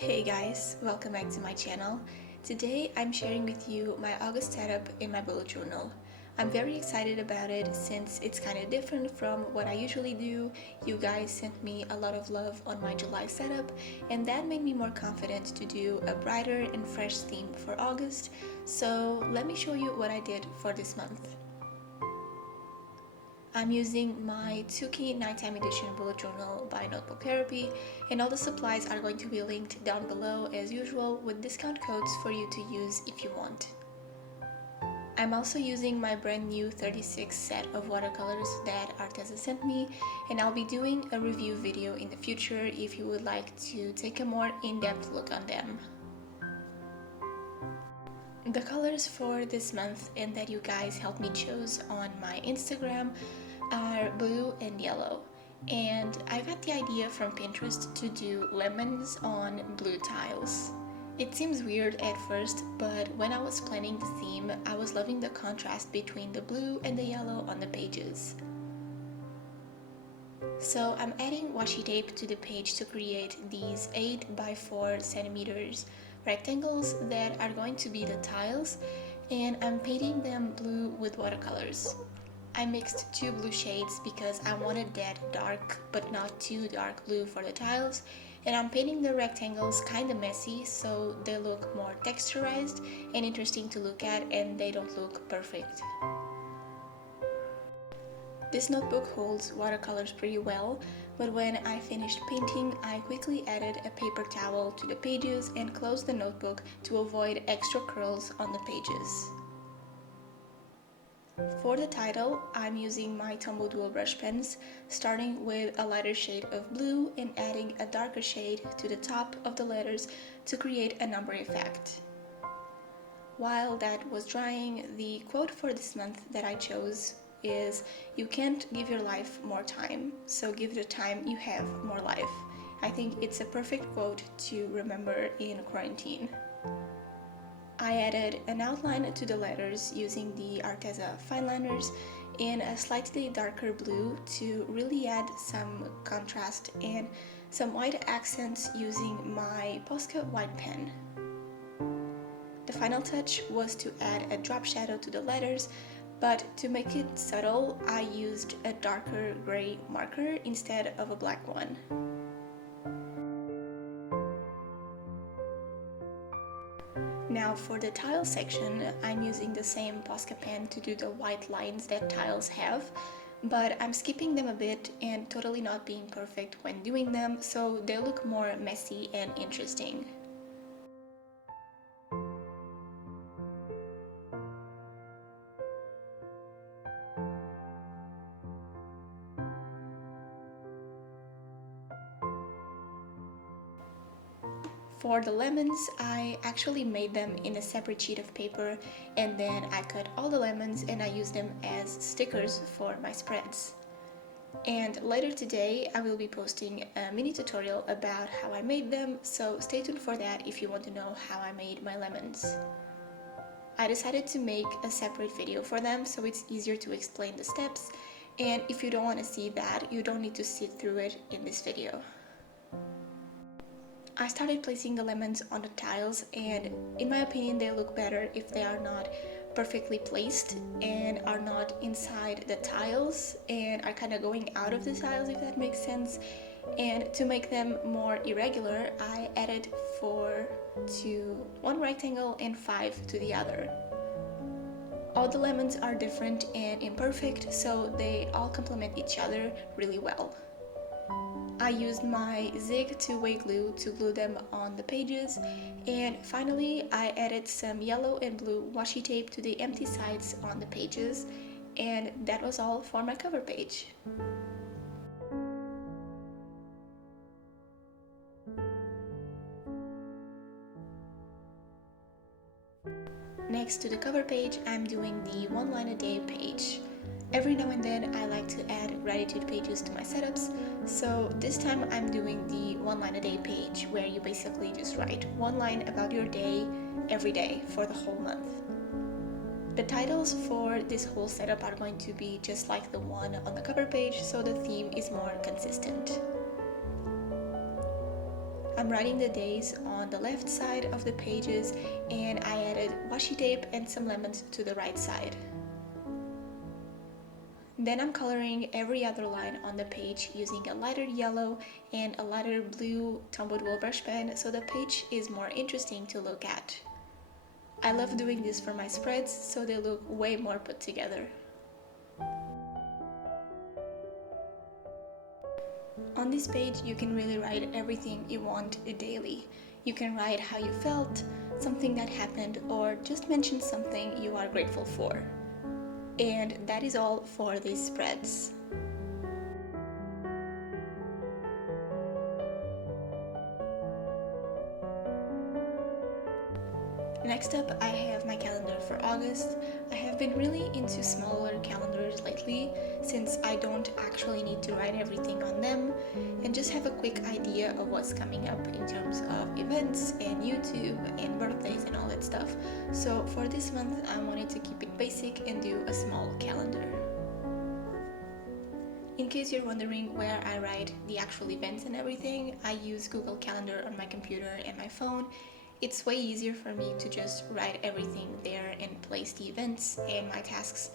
Hey guys, welcome back to my channel. Today I'm sharing with you my August setup in my bullet journal. I'm very excited about it since it's kind of different from what I usually do. You guys sent me a lot of love on my July setup, and that made me more confident to do a brighter and fresh theme for August. So let me show you what I did for this month. I'm using my Tuki Nighttime Edition bullet journal by Notebook Therapy, and all the supplies are going to be linked down below as usual with discount codes for you to use if you want. I'm also using my brand new 36 set of watercolors that Arteza sent me, and I'll be doing a review video in the future if you would like to take a more in-depth look on them. The colors for this month and that you guys helped me choose on my Instagram are blue and yellow, and I got the idea from Pinterest to do lemons on blue tiles. It seems weird at first, but when I was planning the theme, I was loving the contrast between the blue and the yellow on the pages. So I'm adding washi tape to the page to create these 8 by 4 centimeters rectangles that are going to be the tiles, and I'm painting them blue with watercolors. I mixed 2 blue shades because I wanted that dark but not too dark blue for the tiles, and I'm painting the rectangles kinda messy so they look more texturized and interesting to look at, and they don't look perfect. This notebook holds watercolors pretty well, but when I finished painting, I quickly added a paper towel to the pages and closed the notebook to avoid extra curls on the pages. For the title, I'm using my Tombow Dual Brush pens, starting with a lighter shade of blue and adding a darker shade to the top of the letters to create a number effect. While that was drying, the quote for this month that I chose is, "You can't give your life more time, so give the time you have more life." I think it's a perfect quote to remember in quarantine. I added an outline to the letters using the Arteza fine liners in a slightly darker blue to really add some contrast and some white accents using my Posca white pen. The final touch was to add a drop shadow to the letters, but to make it subtle, I used a darker gray marker instead of a black one. Now for the tile section, I'm using the same Posca pen to do the white lines that tiles have, but I'm skipping them a bit and totally not being perfect when doing them, so they look more messy and interesting. For the lemons, I actually made them in a separate sheet of paper, and then I cut all the lemons and I used them as stickers for my spreads. And later today I will be posting a mini tutorial about how I made them, so stay tuned for that if you want to know how I made my lemons. I decided to make a separate video for them so it's easier to explain the steps, and if you don't want to see that, you don't need to sit through it in this video. I started placing the lemons on the tiles, and in my opinion they look better if they are not perfectly placed and are not inside the tiles and are kind of going out of the tiles, if that makes sense. And to make them more irregular, I added 4 to one rectangle and 5 to the other. All the lemons are different and imperfect, so they all complement each other really well. I used my Zig two-way glue to glue them on the pages, and finally I added some yellow and blue washi tape to the empty sides on the pages, and that was all for my cover page. Next to the cover page, I'm doing the one line a day page. Every now and then I like to add gratitude pages to my setups, so this time I'm doing the one line a day page where you basically just write one line about your day every day for the whole month. The titles for this whole setup are going to be just like the one on the cover page, so the theme is more consistent. I'm writing the days on the left side of the pages, and I added washi tape and some lemons to the right side. Then I'm coloring every other line on the page using a lighter yellow and a lighter blue Tombow Dual brush pen so the page is more interesting to look at. I love doing this for my spreads so they look way more put together. On this page you can really write everything you want daily. You can write how you felt, something that happened, or just mention something you are grateful for. And that is all for these spreads. Next up, I have my calendar for August. I have been really into smaller calendars lately since I don't actually need to write everything on them and just have a quick idea of what's coming up in terms of events and YouTube and birthdays and all that stuff. So for this month, I wanted to keep it basic and do a small calendar. In case you're wondering where I write the actual events and everything, I use Google Calendar on my computer and my phone. It's way easier for me to just write everything there and place the events and my tasks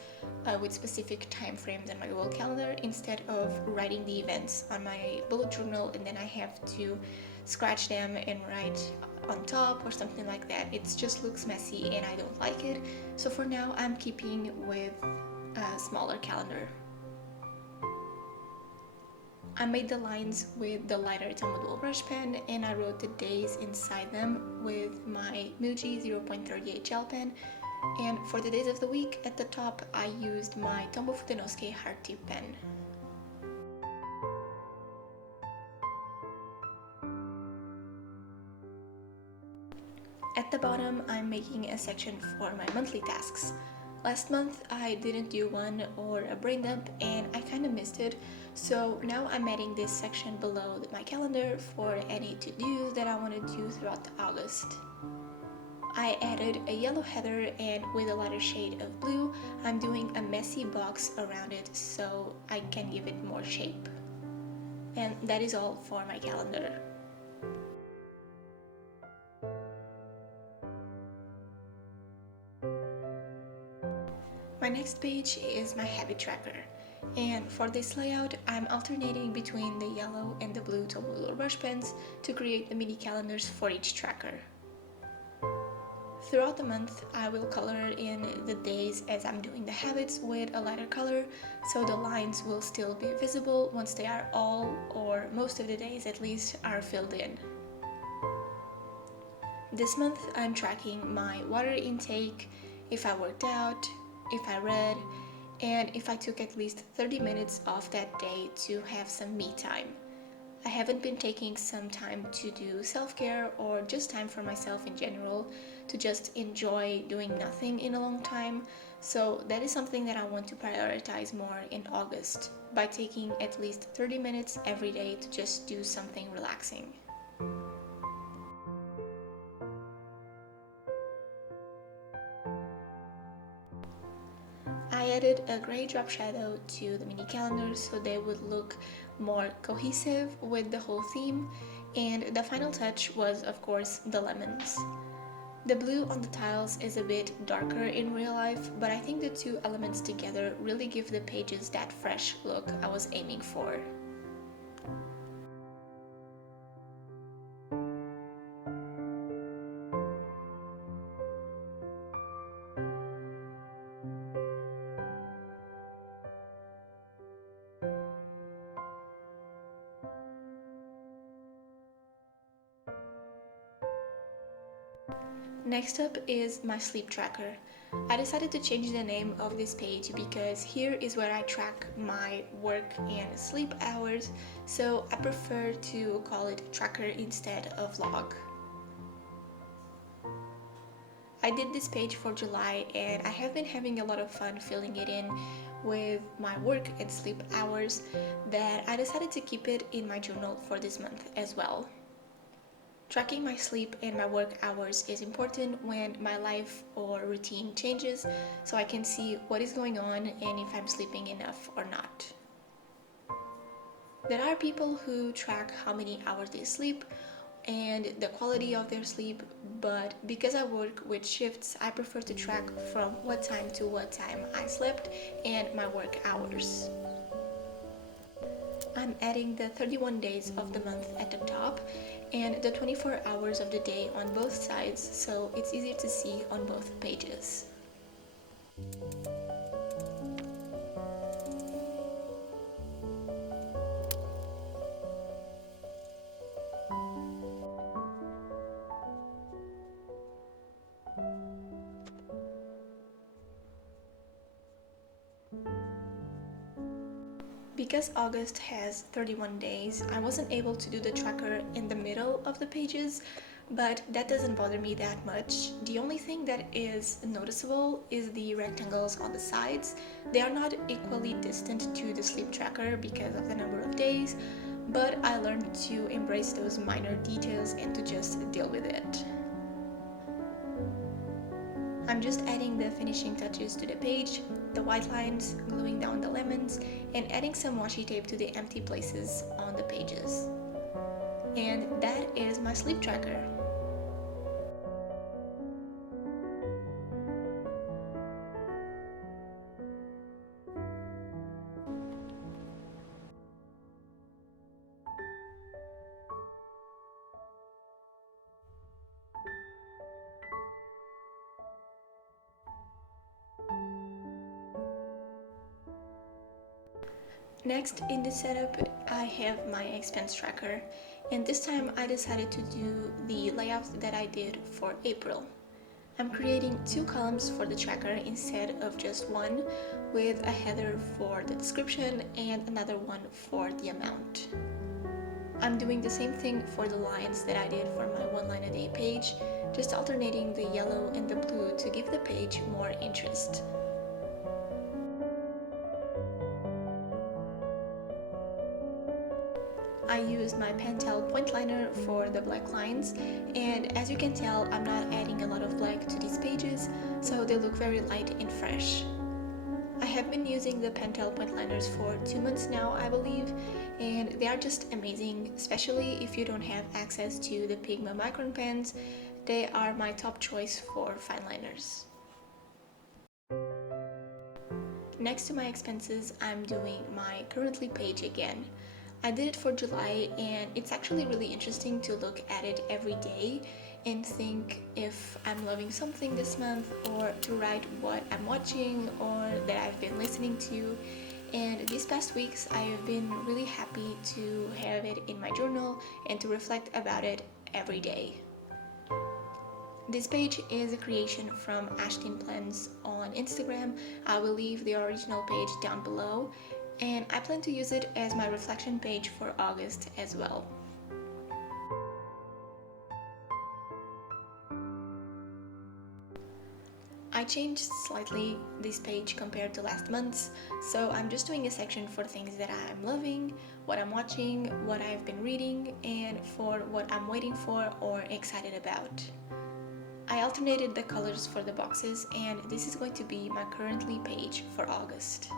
with specific time frames in my Google Calendar instead of writing the events on my bullet journal and then I have to scratch them and write on top or something like that. It just looks messy and I don't like it. So for now, I'm keeping with a smaller calendar. I made the lines with the lighter Tombow Dual brush pen and I wrote the days inside them with my Muji 0.38 gel pen, and for the days of the week at the top I used my Tombow Futenosuke heart tip pen. At the bottom I'm making a section for my monthly tasks. Last month I didn't do one or a brain dump and I kinda missed it, so now I'm adding this section below my calendar for any to-dos that I want to do throughout August. I added a yellow heather and with a lighter shade of blue, I'm doing a messy box around it so I can give it more shape. And that is all for my calendar. My next page is my habit tracker, and for this layout I'm alternating between the yellow and the blue Tombow Dual brush pens to create the mini calendars for each tracker. Throughout the month I will color in the days as I'm doing the habits with a lighter color so the lines will still be visible once they are all or most of the days at least are filled in. This month I'm tracking my water intake, if I worked out, if I read, and if I took at least 30 minutes off that day to have some me time. I haven't been taking some time to do self-care or just time for myself in general to just enjoy doing nothing in a long time, so that is something that I want to prioritize more in August by taking at least 30 minutes every day to just do something relaxing. I added a gray drop shadow to the mini calendars so they would look more cohesive with the whole theme, and the final touch was of course the lemons. The blue on the tiles is a bit darker in real life, but I think the two elements together really give the pages that fresh look I was aiming for. Next up is my sleep tracker. I decided to change the name of this page because here is where I track my work and sleep hours, so I prefer to call it tracker instead of log. I did this page for July and I have been having a lot of fun filling it in with my work and sleep hours that I decided to keep it in my journal for this month as well. Tracking my sleep and my work hours is important when my life or routine changes, so I can see what is going on and if I'm sleeping enough or not. There are people who track how many hours they sleep and the quality of their sleep, but because I work with shifts, I prefer to track from what time to what time I slept and my work hours. I'm adding the 31 days of the month at the top and the 24 hours of the day on both sides, so it's easier to see on both pages. Because August has 31 days, I wasn't able to do the tracker in the middle of the pages, but that doesn't bother me that much. The only thing that is noticeable is the rectangles on the sides. They are not equally distant to the sleep tracker because of the number of days, but I learned to embrace those minor details and to just deal with it. I'm just adding the finishing touches to the page, the white lines, gluing down the lemons, and adding some washi tape to the empty places on the pages. And that is my sleep tracker. Next in the setup, I have my expense tracker, and this time I decided to do the layout that I did for April. I'm creating 2 columns for the tracker instead of just one, with a header for the description and another one for the amount. I'm doing the same thing for the lines that I did for my 1 line a day page, just alternating the yellow and the blue to give the page more interest. I used my Pentel point liner for the black lines, and as you can tell, I'm not adding a lot of black to these pages, so they look very light and fresh. I have been using the Pentel point liners for 2 months now, I believe, and they are just amazing, especially if you don't have access to the Pigma micron pens. They are my top choice for fine liners. Next to my expenses, I'm doing my currently page again. I did it for July, and it's actually really interesting to look at it every day and think if I'm loving something this month, or to write what I'm watching or that I've been listening to. And these past weeks I have been really happy to have it in my journal and to reflect about it every day. This page is a creation from Ashton Plans on Instagram. I will leave the original page down below, and I plan to use it as my reflection page for August as well. I changed slightly this page compared to last month's, so I'm just doing a section for things that I'm loving, what I'm watching, what I've been reading, and for what I'm waiting for or excited about. I alternated the colors for the boxes, and this is going to be my currently page for August.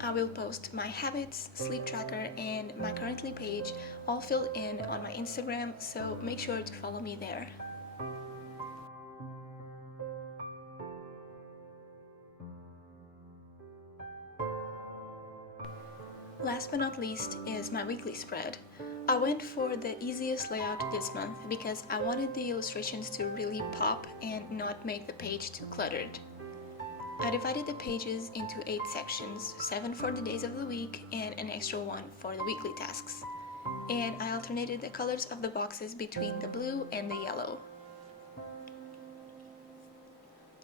I will post my habits, sleep tracker, and my currently page all filled in on my Instagram, so make sure to follow me there. Last but not least is my weekly spread. I went for the easiest layout this month because I wanted the illustrations to really pop and not make the page too cluttered. I divided the pages into 8 sections, 7 for the days of the week and an extra one for the weekly tasks. And I alternated the colors of the boxes between the blue and the yellow.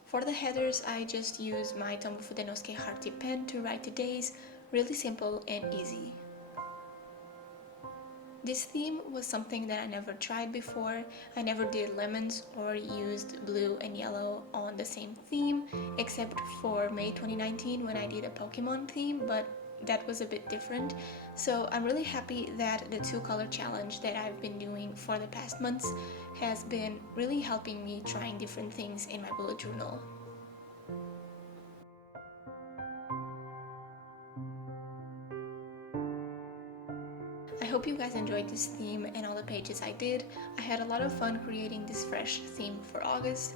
For the headers, I just used my Tombow Fudenosuke heart tip pen to write the days, really simple and easy. This theme was something that I never tried before. I never did lemons or used blue and yellow on the same theme, except for May 2019 when I did a Pokemon theme, but that was a bit different. So I'm really happy that the 2-color challenge that I've been doing for the past months has been really helping me trying different things in my bullet journal. I hope you guys enjoyed this theme and all the pages I did. I had a lot of fun creating this fresh theme for August.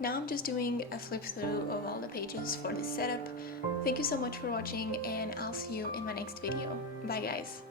Now I'm just doing a flip through of all the pages for this setup. Thank you so much for watching, and I'll see you in my next video. Bye guys!